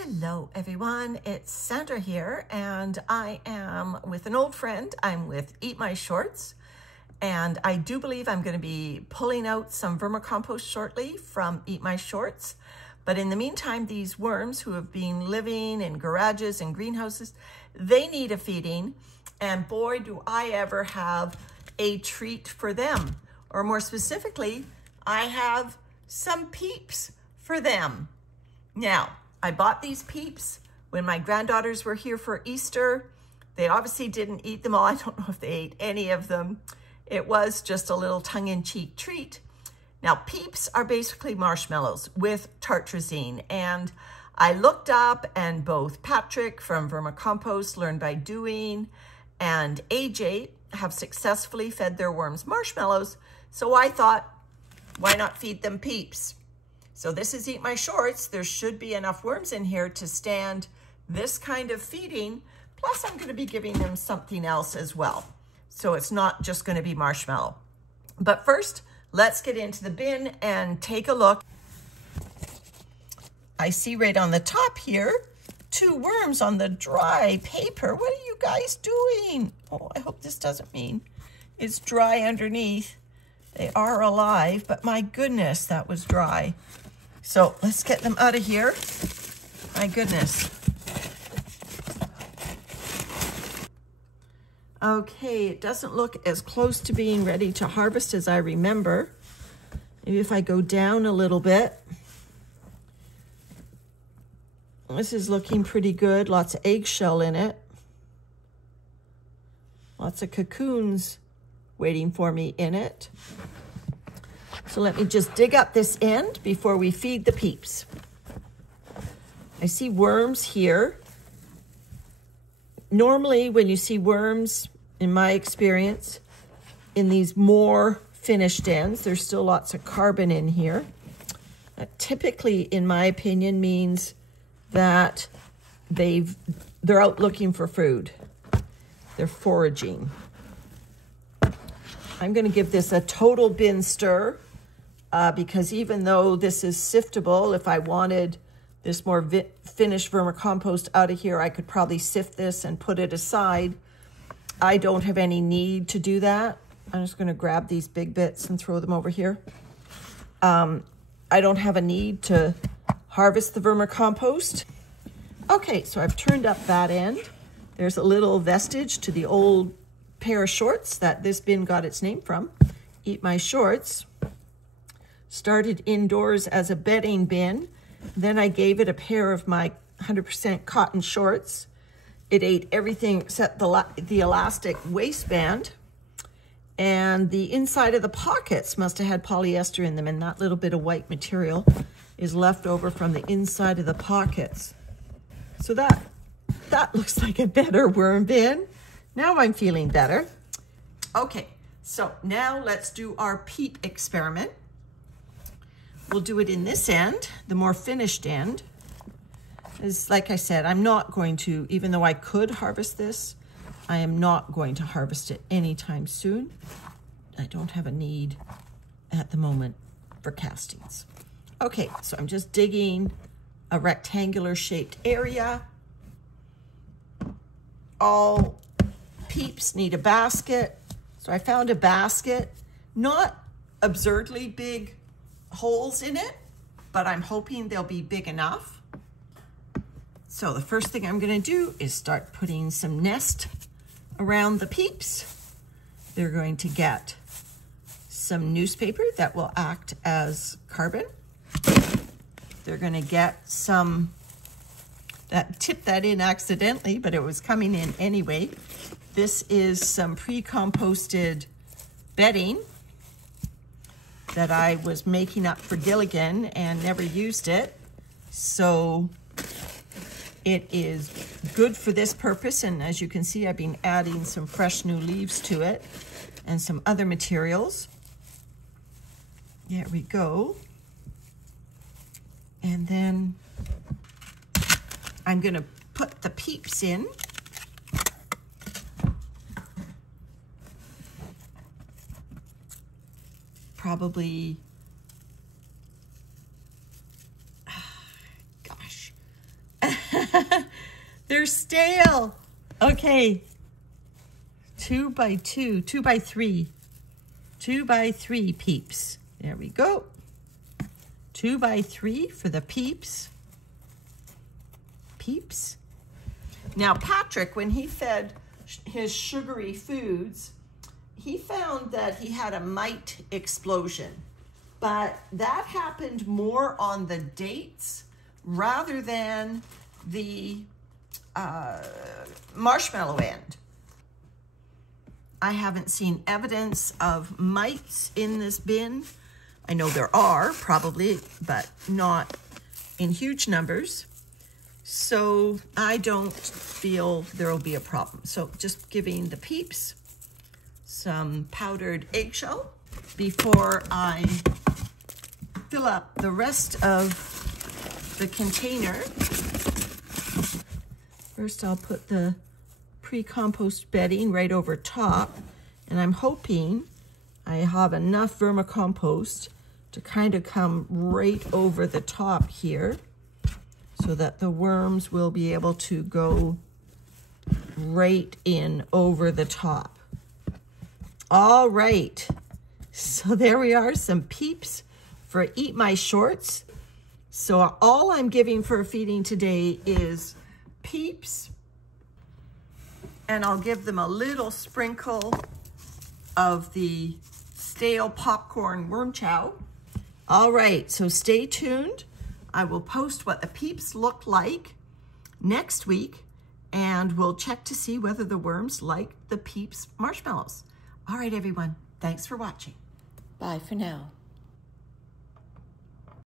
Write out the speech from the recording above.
Hello everyone, it's Sandra here, and I am with an old friend. I'm with Eat My Shorts, and I do believe I'm going to be pulling out some vermicompost shortly from Eat My Shorts. But in the meantime, these worms who have been living in garages and greenhouses, they need a feeding, and boy do I ever have a treat for them. Or more specifically, I have some Peeps for them. Now, I bought these Peeps when my granddaughters were here for Easter. They obviously didn't eat them all. I don't know if they ate any of them. It was just a little tongue-in-cheek treat. Now, Peeps are basically marshmallows with tartrazene. And I looked up, and both Patrick from Vermicompost Learn by Doing and AJ have successfully fed their worms marshmallows. So I thought, why not feed them Peeps? So this is Eat My Shorts. There should be enough worms in here to stand this kind of feeding. Plus, I'm going to be giving them something else as well. So it's not just going to be marshmallow. But first, let's get into the bin and take a look. I see right on the top here, 2 worms on the dry paper. What are you guys doing? Oh, I hope this doesn't mean it's dry underneath. They are alive, but my goodness, that was dry. So let's get them out of here. My goodness. Okay, it doesn't look as close to being ready to harvest as I remember. Maybe if I go down a little bit. This is looking pretty good. Lots of eggshell in it. Lots of cocoons waiting for me in it. So let me just dig up this end before we feed the Peeps. I see worms here. Normally, when you see worms, in my experience, in these more finished ends, there's still lots of carbon in here. That typically, in my opinion, means that they're out looking for food. They're foraging. I'm going to give this a total bin stir. Because even though this is siftable, if I wanted this more finished vermicompost out of here, I could probably sift this and put it aside. I don't have any need to do that. I'm just going to grab these big bits and throw them over here. I don't have a need to harvest the vermicompost. Okay, so I've turned up that end. There's a little vestige to the old pair of shorts that this bin got its name from. Eat My Shorts. Started indoors as a bedding bin. Then I gave it a pair of my 100% cotton shorts. It ate everything except the elastic waistband. And the inside of the pockets must have had polyester in them, and that little bit of white material is left over from the inside of the pockets. So that looks like a better worm bin. Now I'm feeling better. Okay, so now let's do our Peep experiment. We'll do it in this end, the more finished end. As like I said, I'm not going to, even though I could harvest this, I am not going to harvest it anytime soon. I don't have a need at the moment for castings. Okay, so I'm just digging a rectangular shaped area. All Peeps need a basket. So I found a basket, not absurdly big holes in it, but I'm hoping they'll be big enough. So the first thing I'm going to do is start putting some nest around the Peeps. They're going to get some newspaper that will act as carbon. They're going to get some, that tipped that in accidentally, but it was coming in anyway. This is some pre-composted bedding that I was making up for Gilligan and never used it. So it is good for this purpose. And as you can see, I've been adding some fresh new leaves to it and some other materials. There we go. And then I'm gonna put the Peeps in. Probably, gosh, They're stale. Okay. 2 by 2, 2 by 3. 2 by 3 Peeps. There we go. 2 by 3 for the Peeps. Peeps. Now Patrick, when he fed his sugary foods, he found that he had a mite explosion, but that happened more on the dates rather than the marshmallow end. I haven't seen evidence of mites in this bin. I know there are probably, but not in huge numbers. So I don't feel there will be a problem. So just giving the Peeps some powdered eggshell before I fill up the rest of the container. First I'll put the pre-compost bedding right over top, and I'm hoping I have enough vermicompost to kind of come right over the top here so that the worms will be able to go right in over the top. All right, so there we are, some Peeps for Eat My Shorts. So all I'm giving for feeding today is Peeps, and I'll give them a little sprinkle of the stale popcorn worm chow. All right, so stay tuned. I will post what the Peeps look like next week, and we'll check to see whether the worms like the Peeps marshmallows. All right, everyone, thanks for watching. Bye for now.